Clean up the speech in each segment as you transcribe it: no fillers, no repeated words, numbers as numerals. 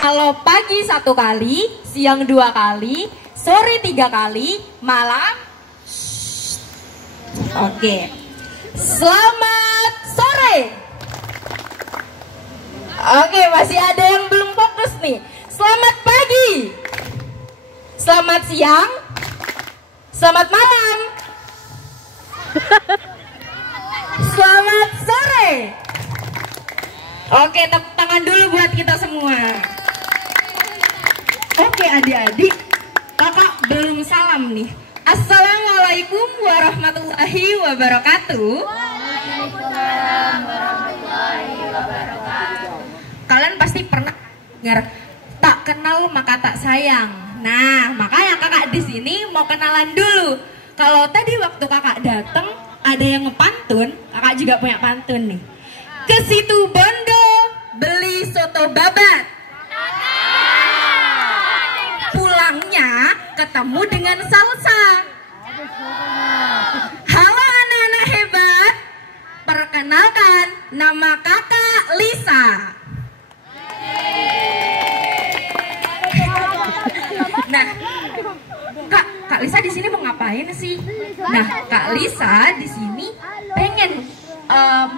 Kalau pagi 1 kali, siang 2 kali, sore 3 kali, malam. Oke. Selamat sore. Oke, masih ada yang belum fokus nih. Selamat pagi. Selamat siang. Selamat malam. Selamat sore. Oke, tepuk tangan dulu buat kita semua. Oke adik-adik, kakak belum salam nih. Assalamualaikum warahmatullahi wabarakatuh. Waalaikumsalam warahmatullahi wabarakatuh. Kalian pasti pernah dengar tak kenal maka tak sayang. Nah, makanya kakak di sini mau kenalan dulu. Kalau tadi waktu kakak datang ada yang ngepantun, kakak juga punya pantun nih. Ke situ Bondo beli soto babat. Pulangnya ketemu dengan salsa. Halo anak-anak hebat, perkenalkan nama kakak Lisa. Nah, Kak Lisa di sini mau ngapain sih? Nah, Kak Lisa di sini pengen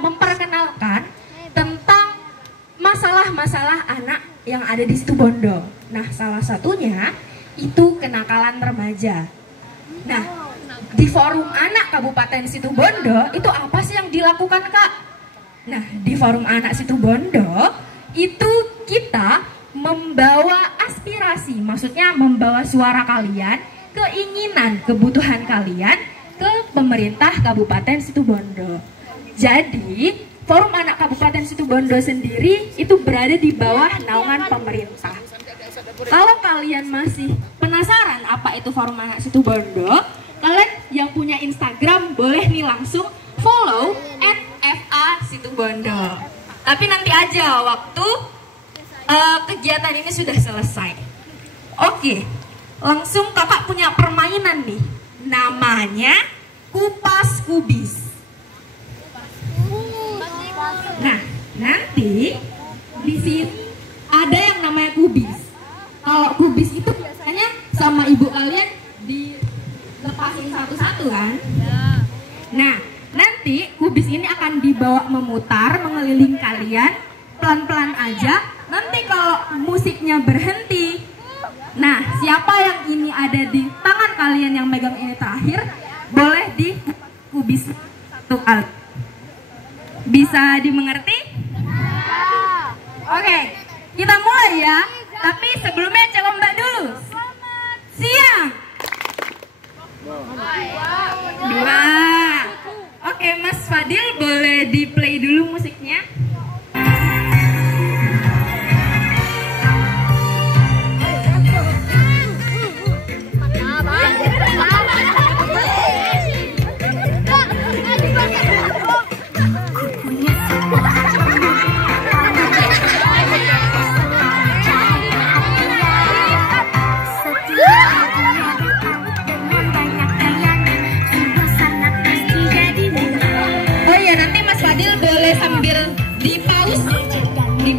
memperkenalkan tentang masalah-masalah anak yang ada di situ Bondo. Nah, salah satunya itu kenakalan remaja. Nah, di forum anak Kabupaten Situbondo itu apa sih yang dilakukan, Kak? Nah, di forum anak Situbondo itu kita membawa aspirasi, maksudnya membawa suara kalian, keinginan, kebutuhan kalian ke pemerintah Kabupaten Situbondo. Jadi, forum anak Kabupaten Situbondo sendiri itu berada di bawah naungan pemerintah. Kalau kalian masih penasaran apa itu forum anak Situbondo, kalian yang punya Instagram boleh nih langsung follow @FA_Situbondo. Tapi nanti aja waktu kegiatan ini sudah selesai. Oke, langsung kakak punya permainan nih. Namanya kupas kubis. Nah, nanti di sini ada yang namanya kubis. Kalau kubis itu biasanya sama ibu kalian dilepasin satu-satu kan? Nah, nanti kubis ini akan dibawa memutar mengelilingi kalian pelan-pelan aja. Nanti kalau musiknya berhenti, nah siapa yang ini ada di tangan kalian yang megang ini terakhir, boleh di kubis satu kali. Bisa dimengerti? Oke, kita mulai ya. Tapi sebelumnya cek ombak dulu. Siang. 2. Oke, Mas Fadil boleh di play dulu musiknya. Sambil di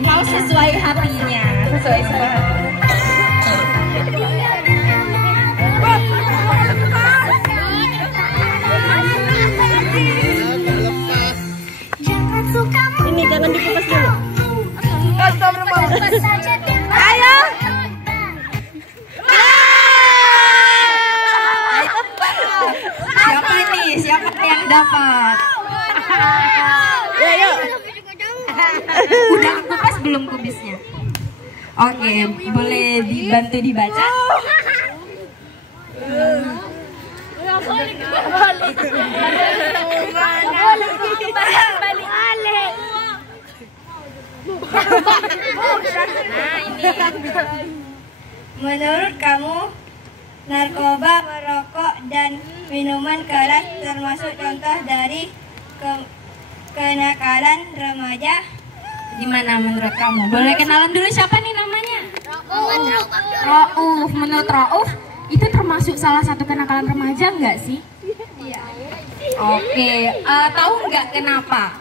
pause sesuai hatinya, sesuai selera. Ini jangan dikupas dulu. Ayo. Siapa nih? Siapa yang dapat? Ayo. Udah kupas belum kubisnya? Oke, boleh dibantu dibaca? Menurut kamu, narkoba, merokok, dan minuman keras termasuk contoh dari kenakalan remaja? Gimana menurut kamu? Boleh kenalan dulu siapa nih namanya? Rauf. Menurut Rauf, itu termasuk salah satu kenakalan remaja nggak sih? Iya. Oke, tahu nggak kenapa?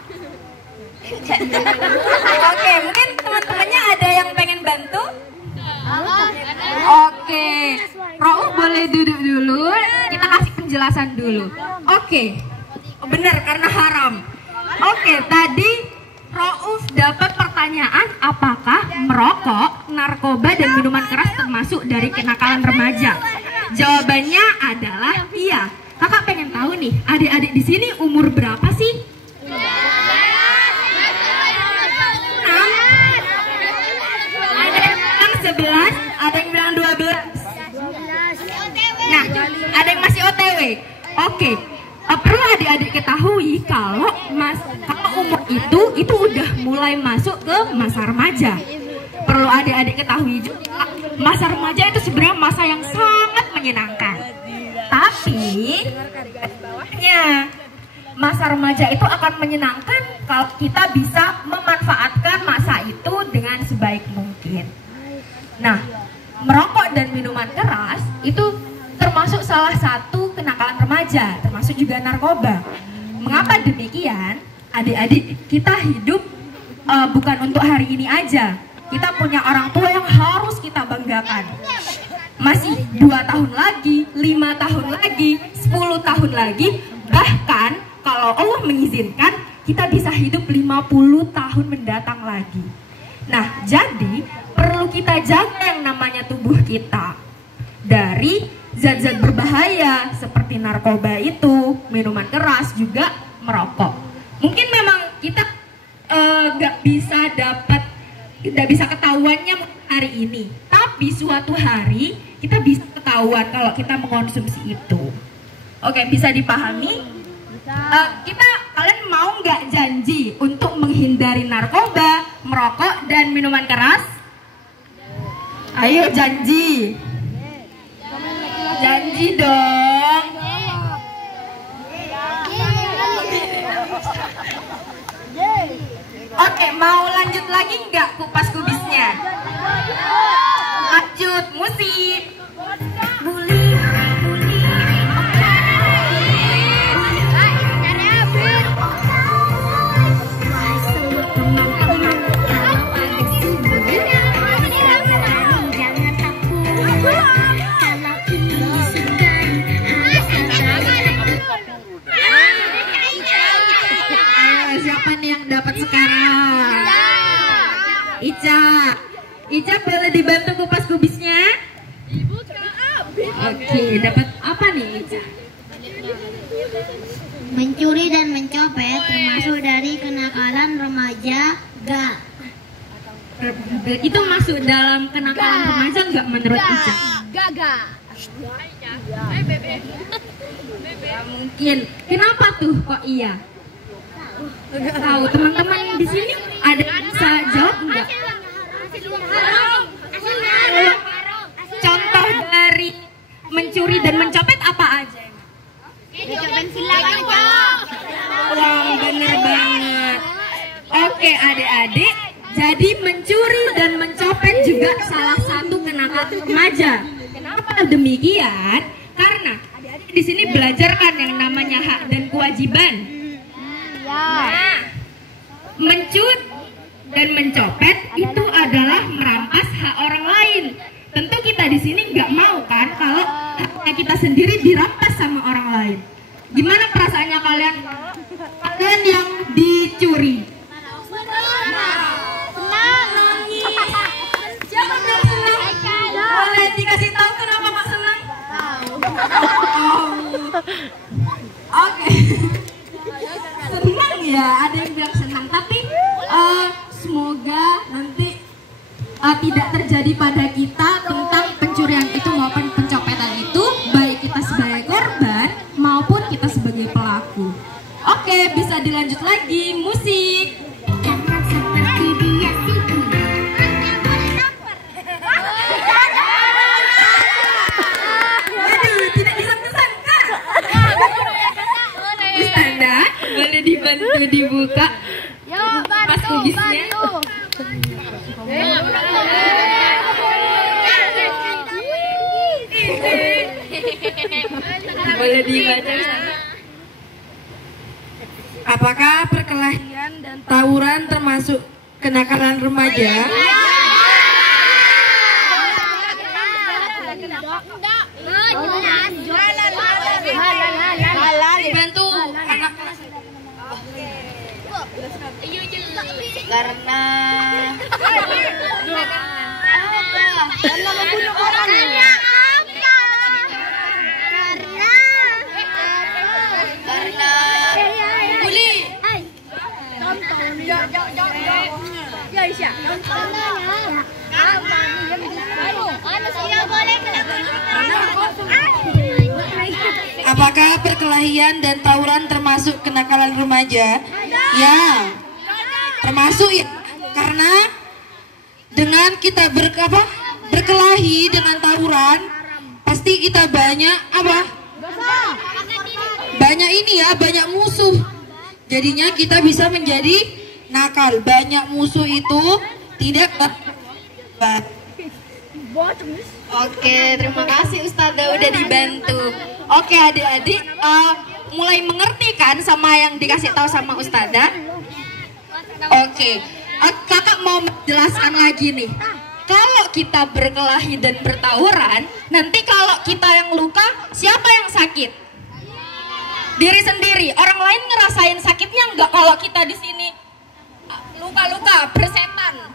Oke, mungkin teman-temannya ada yang pengen bantu? boleh duduk dulu, kita kasih penjelasan dulu. Oke, benar karena haram. Oke, tadi Rauf dapat pertanyaan apakah merokok, narkoba, dan minuman keras termasuk dari kenakalan remaja. Jawabannya adalah iya. Kakak pengen tahu nih, adik-adik di sini umur berapa sih? 6. Ada yang bilang 11, ada yang bilang 12. Nah, ada yang masih OTW. Oke. Perlu adik-adik ketahui kalau umur itu udah mulai masuk ke masa remaja. Perlu adik-adik ketahui juga masa remaja itu sebenarnya masa yang sangat menyenangkan. Tapi masa remaja itu akan menyenangkan kalau kita bisa memanfaatkan masa itu dengan sebaik mungkin. Nah, merokok dan minuman keras itu termasuk salah satu kenakalan remaja, termasuk juga narkoba. Mengapa demikian? Adik-adik kita hidup bukan untuk hari ini aja. Kita punya orang tua yang harus kita banggakan. Masih 2 tahun lagi, 5 tahun lagi, 10 tahun lagi, bahkan kalau Allah mengizinkan kita bisa hidup 50 tahun mendatang lagi. Nah, jadi perlu kita jaga yang namanya tubuh kita dari zat-zat berbahaya seperti narkoba itu, minuman keras, juga merokok. Mungkin memang kita nggak bisa ketahuannya hari ini, tapi suatu hari kita bisa ketahuan kalau kita mengkonsumsi itu. Oke, bisa dipahami? Kalian mau nggak janji untuk menghindari narkoba, merokok, dan minuman keras? Ayo janji. Janji dong. Oke, mau lanjut lagi nggak kupas kubisnya? Lanjut, musik. Dapat sekarang. Ica boleh dibantu kupas kubisnya? Oke, dapat apa nih Ica? Mencuri dan mencopet termasuk dari kenakalan remaja gak? Itu masuk dalam kenakalan remaja nggak menurut Ica? Gak. Ya, mungkin. Kenapa tuh kok iya? Nggak tahu. Teman-teman di sini ada yang bisa jawab nggak? Contoh dari mencuri dan mencopet apa aja? Wah, bener banget. Oke adik-adik, jadi mencuri dan mencopet juga salah satu kenakalan remaja. Kenapa demikian? Karena adik-adik di sini belajar kan yang namanya hak dan kewajiban. Nah, mencuri dan mencopet itu adalah merampas hak orang lain. Tentu kita di sini nggak mau kan kalau haknya kita sendiri dirampas sama orang lain. Gimana perasaannya kalian? Kalian yang dicuri? Siapa yang senang? Boleh dikasih tahu kenapa Pak senang? Oke. Senang ya, ada yang bilang senang, tapi semoga nanti tidak terjadi pada kita tentang pencurian itu maupun pencopetan itu, baik kita sebagai korban maupun kita sebagai pelaku. Oke, bisa dilanjut lagi, musik. Aduh, tidak disangka-sangka. Ustazah, boleh dibantu dibuka pas kubisnya? Boleh dibaca. Apakah perkelahian dan tawuran termasuk kenakalan remaja? Karena membunuh orang. Karena apa? Karena bully. Apakah perkelahian dan tawuran termasuk kenakalan remaja? Ya, termasuk ya. Karena dengan kita berkelahi dengan tawuran, pasti kita banyak banyak musuh. Jadinya kita bisa menjadi nakal. Banyak musuh itu tidak baik. Oke, terima kasih Ustazah udah dibantu. Oke adik-adik, mulai mengerti kan sama yang dikasih tahu sama Ustazah? Oke, kakak mau menjelaskan lagi nih. Kalau kita berkelahi dan bertawuran, nanti kalau kita yang luka, siapa yang sakit? Diri sendiri. Orang lain ngerasain sakitnya enggak kalau kita di sini luka-luka, bersetan?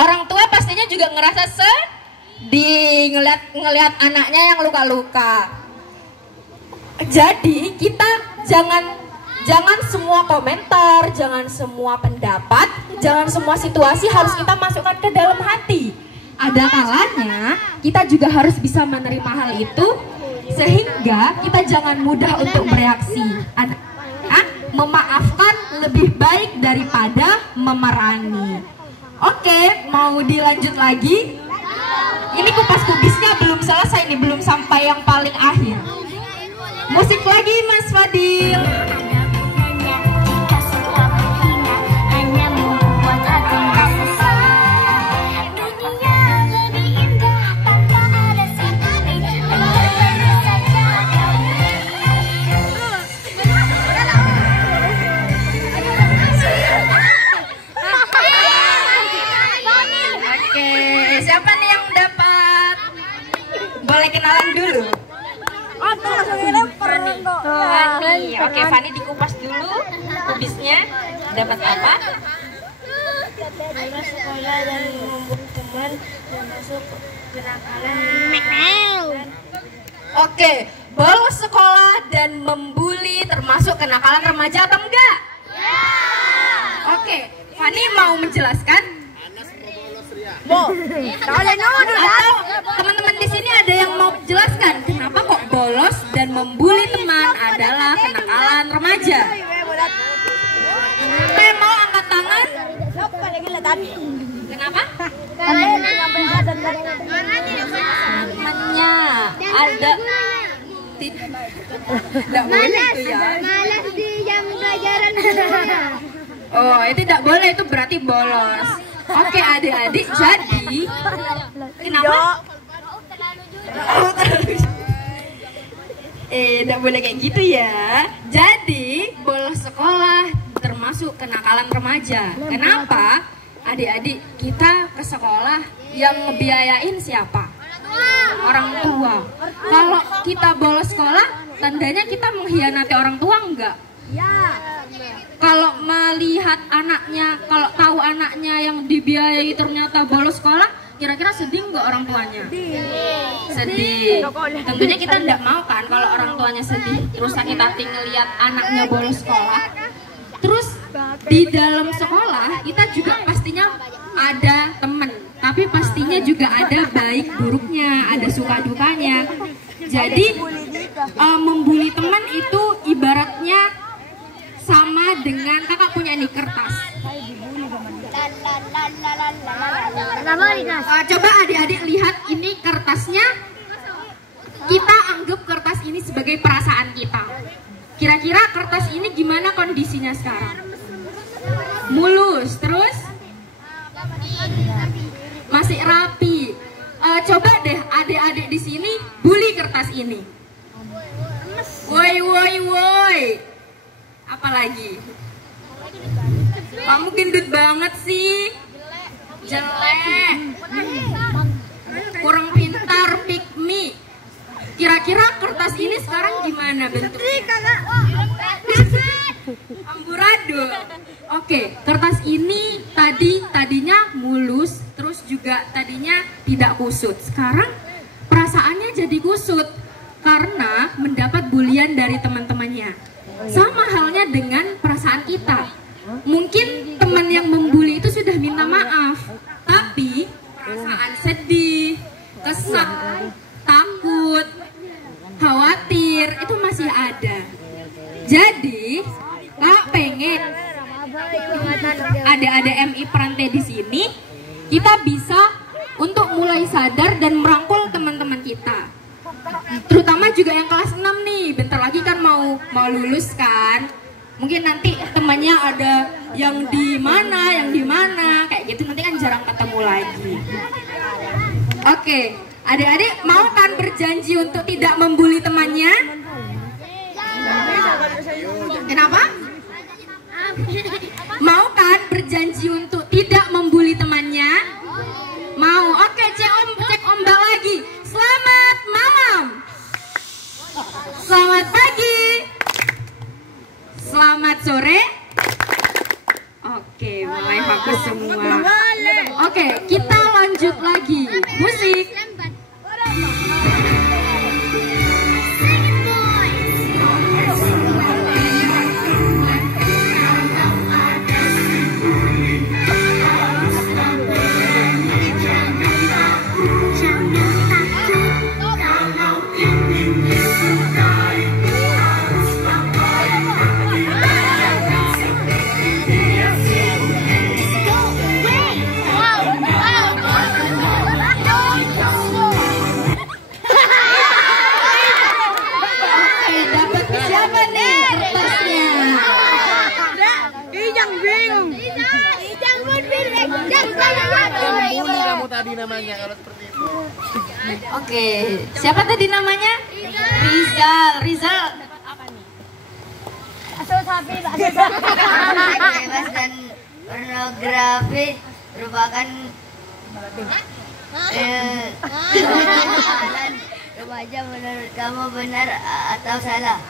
Orang tua pastinya juga ngerasa sedih ngelihat anaknya yang luka-luka. Jadi kita jangan semua komentar, jangan semua pendapat, jangan semua situasi harus kita masukkan ke dalam hati. Ada kalanya kita juga harus bisa menerima hal itu, sehingga kita jangan mudah untuk bereaksi. Memaafkan lebih baik daripada memerangi. Oke, mau dilanjut lagi? Ini kupas kubisnya belum selesai nih, belum sampai yang paling akhir. Musik lagi Mas Fadil. Siapa nih yang dapat? Boleh kenalan dulu. Fani. Oke, Fani dikupas dulu kubisnya. Dapat apa? Bolos sekolah dan membuli teman termasuk kenakalan. Oke, bolos sekolah dan membuli termasuk kenakalan remaja atau enggak? Oke, Fani mau menjelaskan? Atau teman-teman di sini ada yang mau menjelaskan kenapa kok bolos dan membuli teman adalah kenakalan remaja? Mau angkat tangan? Kenapa? Temannya ada tidak boleh itu ya. Malas di jam pelajaran. Oh, itu tidak boleh, itu berarti bolos. Oke adik-adik, jadi kenapa? Tidak boleh kayak gitu ya. Jadi bolos sekolah termasuk kenakalan remaja. Kenapa? Adik-adik, kita ke sekolah yang ngebiayain siapa? Orang tua. Kalau kita bolos sekolah, tandanya kita mengkhianati orang tua enggak? Kalau melihat anaknya, kalau tahu anaknya yang dibiayai ternyata bolos sekolah, kira-kira sedih nggak orang tuanya? Sedih. Tentunya kita tidak mau kan kalau orang tuanya sedih, terus sakit hati ngelihat anaknya bolos sekolah. Terus di dalam sekolah kita juga pastinya ada temen, tapi pastinya juga ada baik buruknya, ada suka dukanya. Jadi membuli teman itu ibaratnya sama dengan kakak punya nih kertas. Coba adik-adik lihat ini kertasnya. Kita anggap kertas ini sebagai perasaan kita. Kira-kira kertas ini gimana kondisinya sekarang? Mulus, terus masih rapi. Coba deh adik-adik di sini bully kertas ini. Woi woi woi. Apalagi? Kamu gendut banget sih. Jelek. Kurang pintar, pick me. Kira-kira kertas ini sekarang gimana bentuknya? Amburadul. Oke. Oke, kertas ini tadinya mulus, terus juga tadinya tidak kusut. Sekarang perasaannya jadi kusut karena mendapat bulian dari teman-temannya. Sama halnya dengan perasaan kita. Mungkin teman yang membuli itu sudah minta maaf, tapi perasaan sedih, kesal, takut, khawatir itu masih ada. Jadi, Kak pengen ada MI Perante di sini, kita bisa untuk mulai sadar dan merangkul teman-teman kita. Terutama juga yang kelas 6 nih, bentar lagi kan mau lulus kan. Mungkin nanti temannya ada yang di mana, kayak gitu nanti kan jarang ketemu lagi. Oke, adik-adik mau kan berjanji untuk tidak membuli temannya? Kenapa? Mau kan berjanji untuk tidak membuli temannya? Mau? Oke, cek ombak lagi. Selamat malam. Selamat pagi. Selamat sore. Oke, mulai bagus semua. Oke, kita lanjut lagi. Musik. Tadi namanya kalau seperti itu. Oke, siapa tadi namanya? Rizal apa nih? Bebas dan pornografi merupakan kesalahan remaja. Menurut kamu benar atau salah?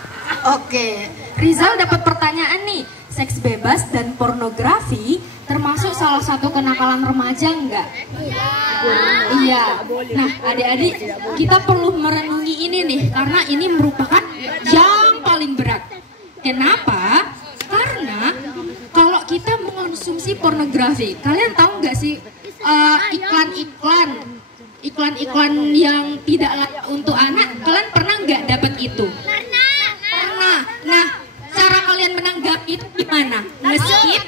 Oke, Rizal dapat pertanyaan nih. Seks bebas dan pornografi termasuk salah satu kenakalan remaja enggak? Iya. Nah, adik-adik, kita perlu merenungi ini nih, karena ini merupakan yang paling berat. Kenapa? Karena kalau kita mengonsumsi pornografi, kalian tahu nggak sih iklan-iklan yang tidak layak untuk anak? Kalian pernah nggak dapat itu? Pernah. Nah, cara kalian menanggapi itu gimana? Nge-skip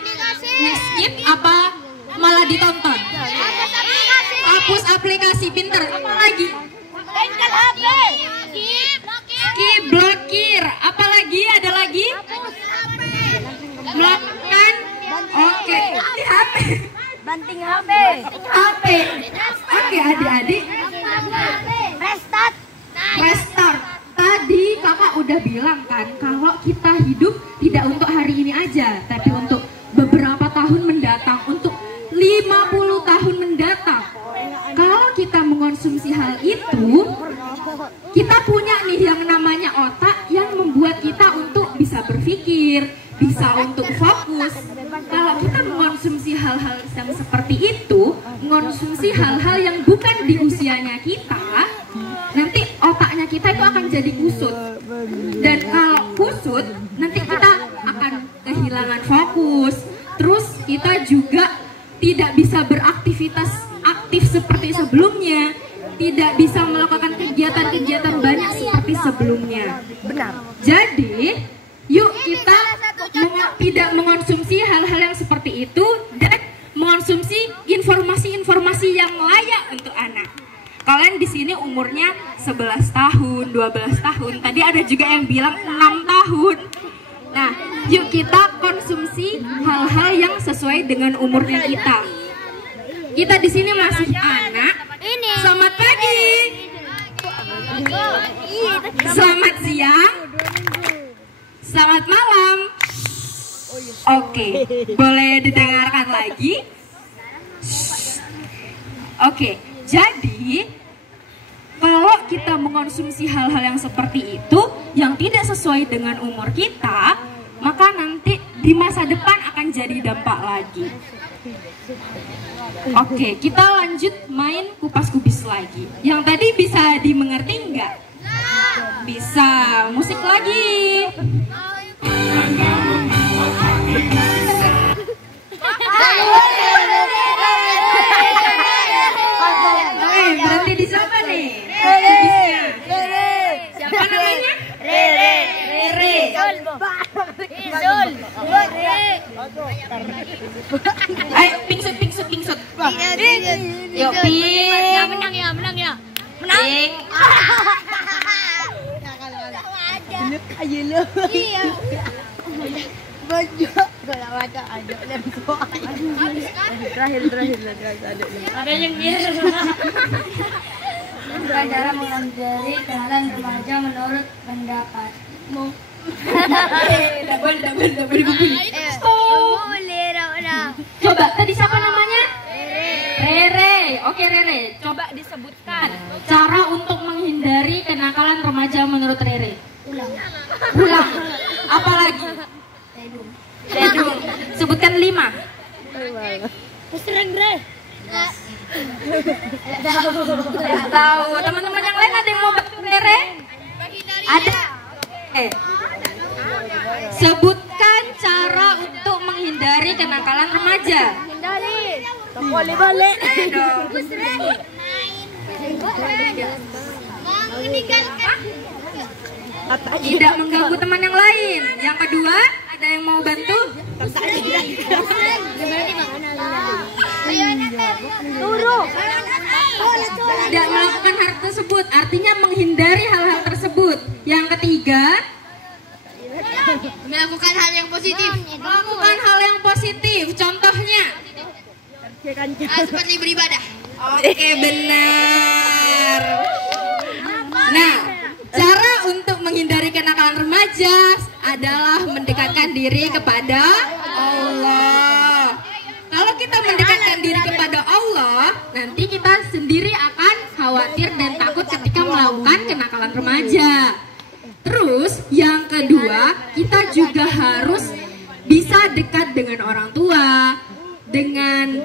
apa malah ditonton? Hapus aplikasi, pinter. Apa lagi? Skip, blokir. Apa lagi? Ada lagi? Melakukan. Oke. HP. Banting HP. Oke, adik-adik. Restart. Tadi kakak udah bilang kan kalau kita hidup tidak untuk hari ini aja, tapi untuk beberapa tahun mendatang, untuk 50 tahun mendatang. Kalau kita mengonsumsi hal itu, kita punya nih yang namanya otak yang membuat kita untuk bisa berpikir, bisa untuk fokus. Kalau kita mengonsumsi hal-hal yang seperti itu, mengonsumsi hal-hal yang bukan di usianya kita, nanti otaknya kita itu akan jadi kusut. Dan kalau kusut, nanti kita akan kehilangan fokus. Terus kita juga tidak bisa beraktivitas aktif seperti sebelumnya, tidak bisa melakukan kegiatan-kegiatan banyak seperti sebelumnya. Benar. Jadi, yuk kita tidak mengonsumsi hal-hal yang seperti itu dan mengonsumsi informasi-informasi yang layak untuk anak. Kalian di sini umurnya 11 tahun, 12 tahun. Tadi ada juga yang bilang 6 tahun. Nah, yuk kita konsumsi hal-hal yang sesuai dengan umurnya kita. Kita di sini masih anak. Selamat pagi. Selamat siang. Selamat malam. Oke, boleh didengarkan lagi? Oke, jadi kalau kita mengonsumsi hal-hal yang seperti itu yang tidak sesuai dengan umur kita, maka nanti di masa depan akan jadi dampak lagi. Oke, kita lanjut main kupas kubis lagi. Yang tadi bisa dimengerti nggak? Bisa. Musik lagi. Berarti di siapa nih? Siapa namanya? Rere. Ayo, pingsut. Yuk, Menang ya. ping. Iya. Ada yang biar. Cara menghindari kenalan remaja menurut pendapatmu. Double. Coba, tadi siapa namanya? Rere. Oke, Rere. Coba disebutkan cara untuk menghindari kenakalan remaja menurut Rere. Ulang. Apalagi? Redung. Sebutkan 5. Tahu. Teman-teman yang lain ada yang mau bantu Rere? Ada. Sebutkan cara untuk menghindari kenakalan remaja. Boleh. Tidak mengganggu teman yang lain. Yang kedua, ada yang mau bantu? Tidak melakukan hal tersebut, artinya menghindari hal-hal tersebut. Yang ketiga, Melakukan hal yang positif. melakukan hal yang positif. Contohnya? Seperti beribadah. Oke, benar. Nah, cara untuk menghindari kenakalan remaja adalah mendekatkan diri kepada Allah. Kalau kita mendekatkan diri kepada Allah, nanti kita sendiri akan khawatir dan takut ketika melakukan kenakalan remaja. Terus yang kedua, kita juga harus bisa dekat dengan orang tua, dengan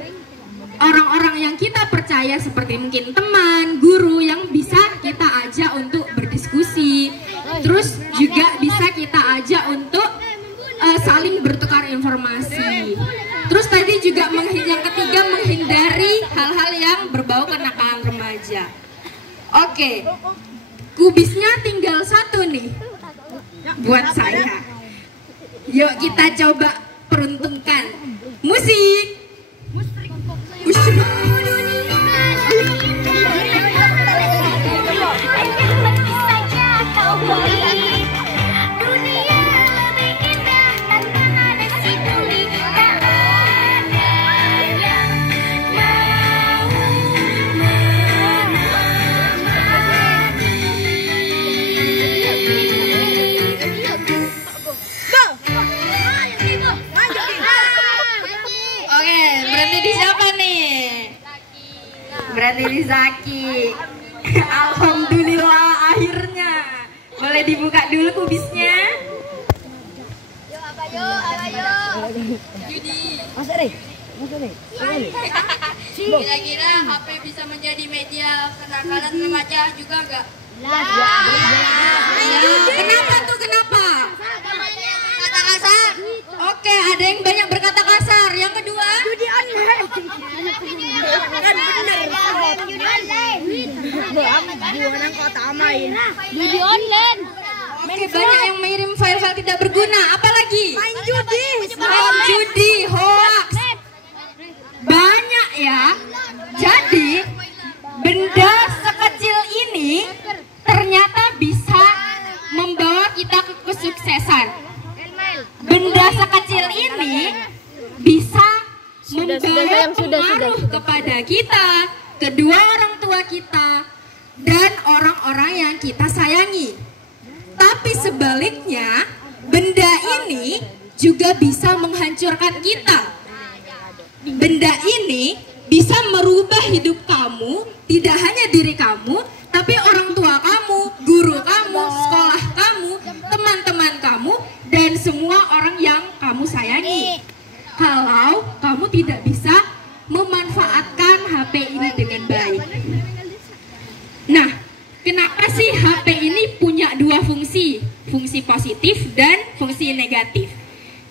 orang-orang yang kita percaya seperti mungkin teman, guru yang bisa kita ajak untuk berdiskusi. Terus juga bisa kita ajak untuk saling bertukar informasi. Terus tadi juga yang ketiga, menghindari hal-hal yang berbau kenakalan remaja. Oke, kubisnya tinggal 1 nih buat saya. Yuk kita coba peruntunkan. Musik. Berarti di Zaki. Alhamdulillah akhirnya. Boleh dibuka dulu kubisnya. Kira-kira HP bisa menjadi media kenakalan remaja juga enggak? Kenapa tuh? Kenapa? Kata kasar. Oke, ada yang banyak berkata kasar. Yang kedua, Judi online. Judi online. oke, banyak yang mengirim file-file tidak berguna. Apalagi? Main judi. Main judi, hoax. Banyak ya. Jadi, benda sekecil ini ternyata bisa membawa kita ke kesuksesan. Benda sekecil ini bisa membawa pengaruh kepada kita, kedua orang tua kita, dan orang-orang yang kita sayangi. Tapi sebaliknya, benda ini juga bisa menghancurkan kita. Benda ini bisa merubah hidup kamu, tidak hanya diri kamu, tapi orang tua kamu, guru kamu, sekolah kamu, teman-teman kamu, dan semua orang yang kamu sayangi. Kalau kamu tidak bisa memanfaatkan HP ini dengan baik. Nah, kenapa sih HP ini punya dua fungsi? Fungsi positif dan fungsi negatif.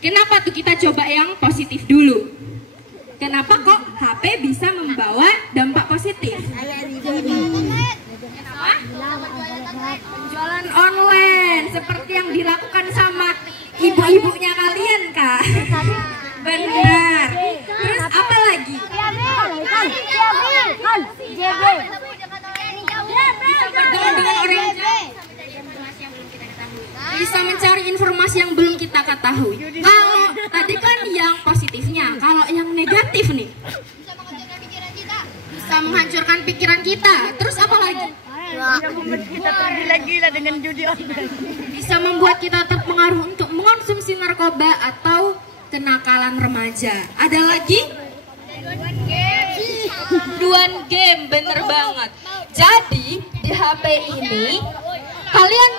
Kenapa tuh, kita coba yang positif dulu. Kenapa kok HP bisa membawa dampak positif? Jualan online seperti yang dilakukan sama ibu-ibunya kalian, Kak. Benar. Terus apa lagi? Bergaul dengan orang jauh. Bisa mencari informasi yang belum kita ketahui. Kalau tadi kan yang positifnya, kalau yang negatif nih, bisa menghancurkan pikiran kita. Terus apa lagi? Bisa membuat kita tergila-gila dengan judi online. Bisa membuat kita terpengaruh untuk mengonsumsi narkoba atau kenakalan remaja. Ada lagi? Duan game, bener banget. Jadi di HP ini kalian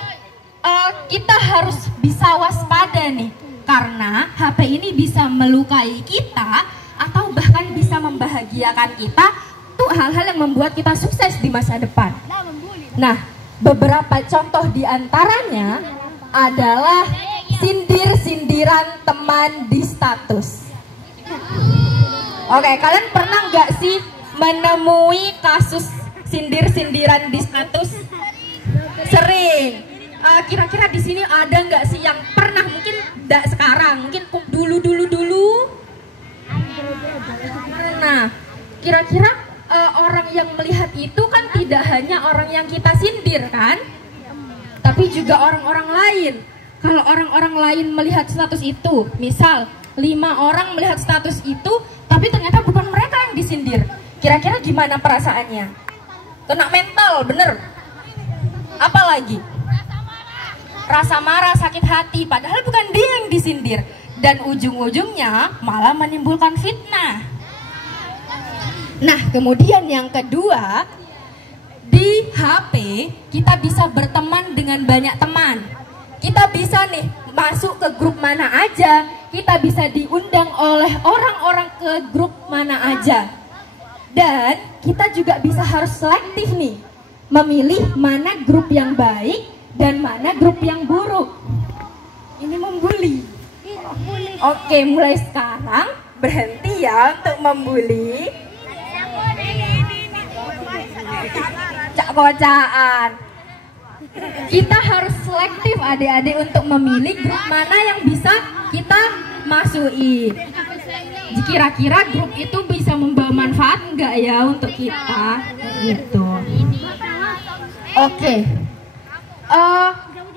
kita harus bisa waspada nih, karena HP ini bisa melukai kita atau bahkan bisa membahagiakan kita. Itu hal-hal yang membuat kita sukses di masa depan. Nah, beberapa contoh diantaranya adalah sindir-sindiran teman di status. Oke, kalian pernah nggak sih menemui kasus sindir-sindiran di status? Sering. Kira-kira di sini ada nggak sih yang pernah, mungkin nggak sekarang, mungkin dulu. Nah, kira-kira orang yang melihat itu kan tidak hanya orang yang kita sindir kan, tapi juga orang-orang lain. Kalau orang-orang lain melihat status itu, misal 5 orang melihat status itu, tapi ternyata bukan mereka yang disindir, kira-kira gimana perasaannya? Kena mental, bener. Apalagi? Rasa marah, sakit hati, padahal bukan dia yang disindir. Dan ujung-ujungnya malah menimbulkan fitnah. Nah, kemudian yang kedua, di HP kita bisa berteman dengan banyak teman. Kita bisa nih masuk ke grup mana aja, kita bisa diundang oleh orang-orang ke grup mana aja. Dan kita juga bisa harus selektif nih, memilih mana grup yang baik dan mana grup yang buruk. Ini membuli. Oke, mulai sekarang berhenti ya untuk membuli. Cak-kocaan. Kita harus selektif adik-adik untuk memilih grup mana yang bisa kita masukin. Kira-kira grup itu bisa membawa manfaat enggak ya untuk kita? Gitu. Oke.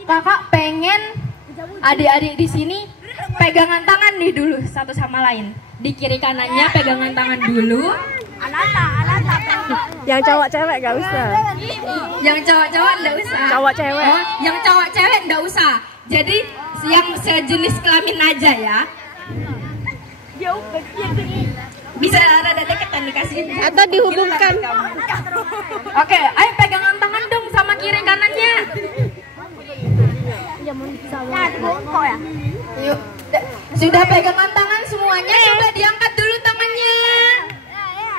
Kakak pengen adik-adik di sini pegangan tangan nih dulu satu sama lain. Di kiri kanannya pegangan tangan dulu. Yang cowok cewek gak usah. Yang cowok-cowok enggak usah. Cowok cewek. Oh, yang cowok cewek enggak usah. Jadi yang sejenis kelamin aja ya. Bisa rada deketan dikasih. Atau dihubungkan. Oke, ayo pegangan tangan dong sama kiri kanannya. Yuk, sudah pegangan tangan semuanya, coba diangkat dulu tangannya.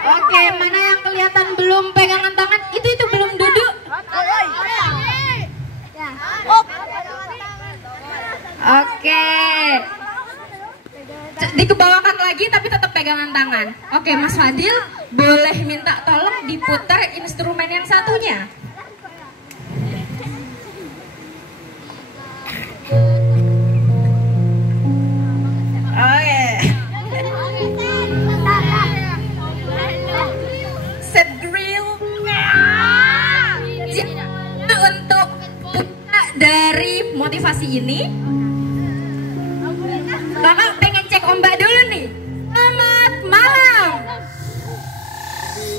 Oke, mana yang kelihatan belum pegangan tangan? Itu belum duduk. Oke. Dikebawakan lagi tapi tetap pegangan tangan. Oke, Mas Fadil, boleh minta tolong diputar instrumen yang satunya. Oke. Set drill. Untuk buka dari motivasi ini, Kakak pengen cek ombak dulu nih. Selamat malam.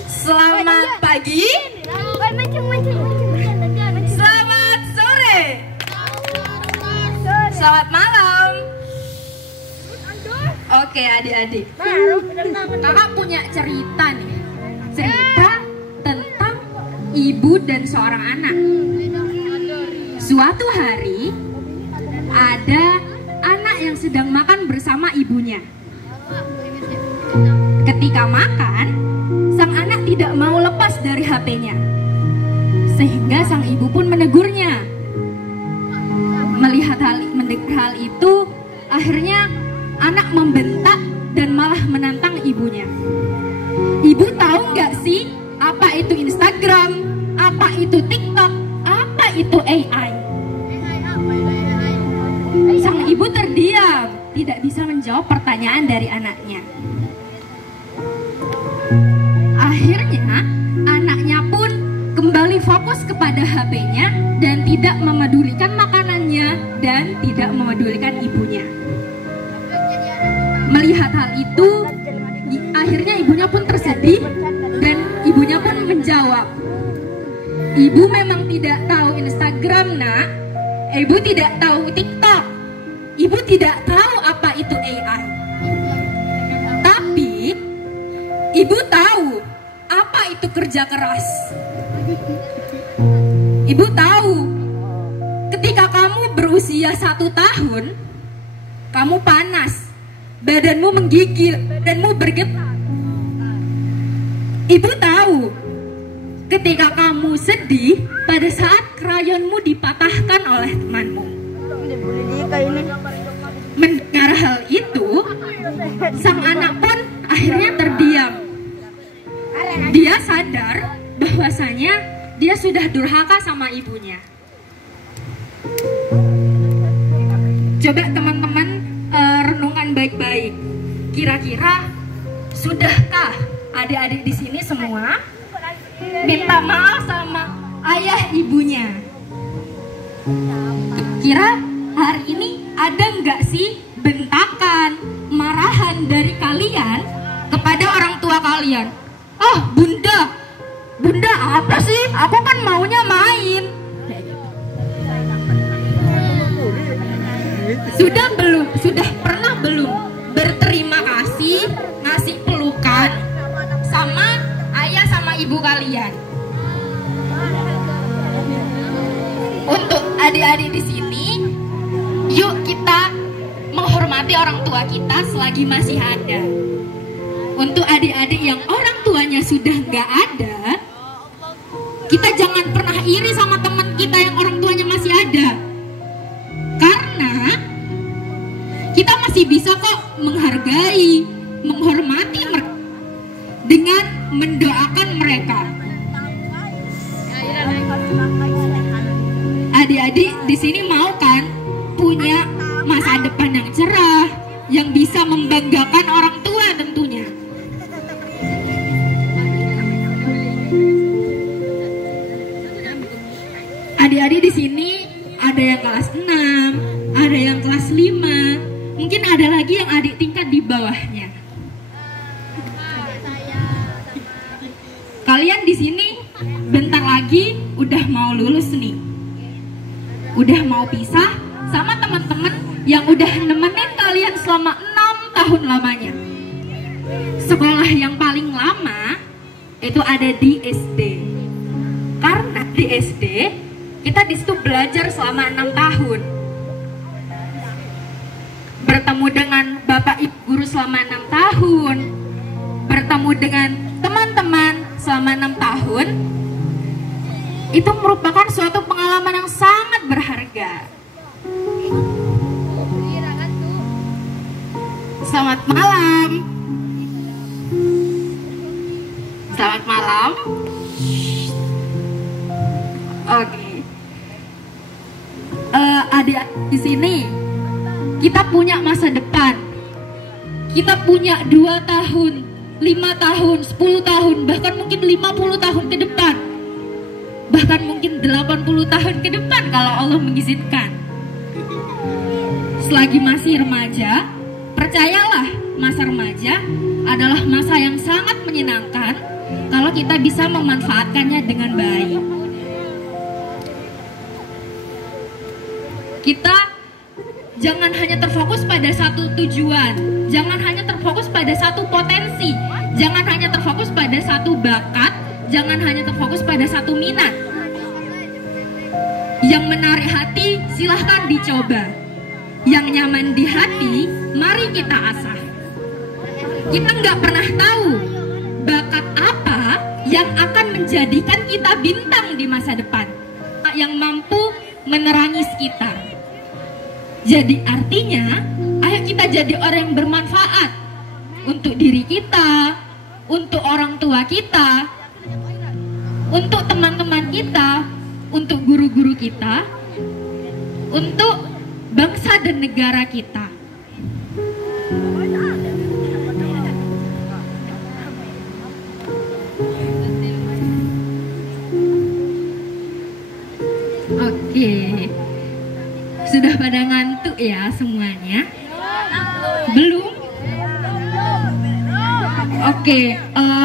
Selamat pagi. Selamat sore. Selamat malam. Oke adik-adik, kakak punya cerita nih. Cerita tentang ibu dan seorang anak. Suatu hari ada anak yang sedang makan bersama ibunya. Ketika makan, sang anak tidak mau lepas dari HP-nya. Sehingga sang ibu pun menegurnya. Mendengar hal itu, akhirnya anak membentak dan malah menantang ibunya. Ibu tahu nggak sih apa itu Instagram, apa itu TikTok, apa itu AI? Sang ibu terdiam, tidak bisa menjawab pertanyaan dari anaknya. Akhirnya anaknya pun kembali fokus kepada HP-nya dan tidak memedulikan makanannya dan tidak memedulikan ibunya. Melihat hal itu, akhirnya ibunya pun tersedih dan ibunya pun menjawab, "Ibu memang tidak tahu Instagram, Nak. Ibu tidak tahu TikTok. Ibu tidak tahu apa itu AI. Tapi ibu tahu apa itu kerja keras. Ibu tahu ketika kamu berusia 1 tahun, kamu panas, badanmu menggigil, badanmu bergetar. Ibu tahu ketika kamu sedih pada saat krayonmu dipatahkan oleh temanmu." Mendengar hal itu, sang anak pun akhirnya terdiam. Dia sadar bahwasanya dia sudah durhaka sama ibunya. Coba teman-teman renungan baik-baik. Kira-kira sudahkah adik-adik di sini semua minta maaf sama ayah ibunya? Kira hari ini ada nggak sih bentakan, marahan dari kalian kepada orang tua kalian? "Oh bunda, bunda apa sih? Aku kan maunya main." Sudah pernah belum berterima kasih, ngasih pelukan sama ayah sama ibu kalian? Untuk adik-adik di sini, yuk kita menghormati orang tua kita selagi masih ada. Untuk adik-adik yang orang tuanya sudah nggak ada, kita jangan pernah iri sama teman kita yang orang tuanya masih ada. Karena kita masih bisa kok menghargai, menghormati mereka dengan mendoakan mereka. Adik-adik di sini mau kan punya masa depan yang cerah, yang bisa membanggakan orang tua tentunya. Adik-adik di sini ada yang kelas 6, ada yang kelas 5, mungkin ada lagi yang adik tingkat di bawahnya. Kalian di sini bentar lagi udah mau lulus nih. Udah mau pisah sama teman-teman yang udah nemenin kalian selama 6 tahun lamanya. Sekolah yang paling lama itu ada di SD. Karena di SD kita disitu belajar selama 6 tahun. Bertemu dengan bapak ibu guru selama 6 tahun. Bertemu dengan teman-teman selama 6 tahun. Itu merupakan suatu pengalaman yang sangat berharga. Selamat malam. Selamat malam. Oke. Adik di sini kita punya masa depan. Kita punya 2 tahun, 5 tahun, 10 tahun, bahkan mungkin 50 tahun ke depan. Bahkan mungkin 80 tahun ke depan kalau Allah mengizinkan. Selagi masih remaja, percayalah masa remaja adalah masa yang sangat menyenangkan kalau kita bisa memanfaatkannya dengan baik. Kita jangan hanya terfokus pada satu tujuan, jangan hanya terfokus pada satu potensi, jangan hanya terfokus pada satu bakat, jangan hanya terfokus pada satu minat. Yang menarik hati silahkan dicoba. yang nyaman di hati, mari kita asah. Kita nggak pernah tahu bakat apa yang akan menjadikan kita bintang di masa depan, yang mampu menerangi sekitar. Jadi artinya, ayo kita jadi orang yang bermanfaat untuk diri kita, untuk orang tua kita, untuk teman-teman kita, untuk guru-guru kita, untuk bangsa dan negara kita. Oke, sudah pada ngantuk ya semuanya? Belum? Oke,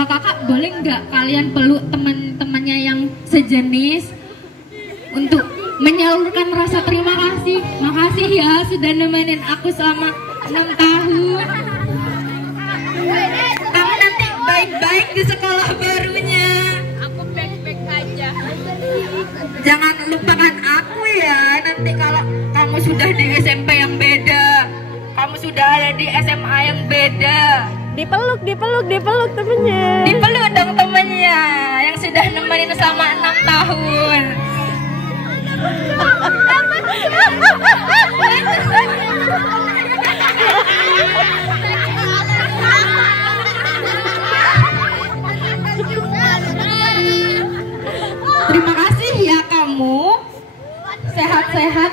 kakak boleh nggak kalian peluk teman-temannya yang sejenis untuk menyalurkan rasa terima kasih? Makasih ya sudah nemenin aku selama 6 tahun. Kamu nanti baik-baik di sekolah barunya. Aku baik-baik aja. Jangan lupakan aku ya, nanti kalau kamu sudah di SMP yang beda, kamu sudah ada di SMA yang beda. Dipeluk temennya. Dipeluk dong temennya yang sudah nemenin selama 6 tahun. Terima kasih ya kamu. Sehat-sehat.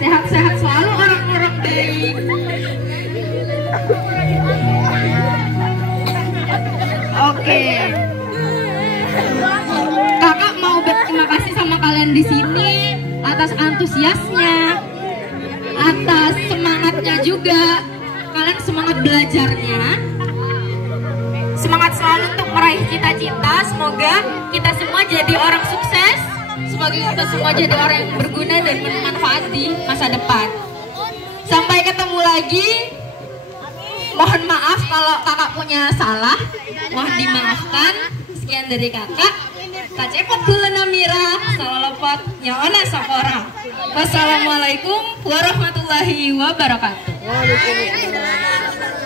Sehat-sehat selalu orang-orang baik. Oke. Kakak mau berterima kasih sama kalian di sini atas antusiasnya, atas semangatnya juga. Kalian semangat belajarnya, semangat selalu untuk meraih cita-cita. Semoga kita semua jadi orang sukses. Semoga kita semua jadi orang yang berguna dan bermanfaat di masa depan. Sampai ketemu lagi. Mohon maaf kalau kakak punya salah, mohon dimaafkan. Sekian dari kakak. Kacepot kula namira, salalopot nyawana sapora. Wassalamualaikum warahmatullahi wabarakatuh. Waalaikumsalam.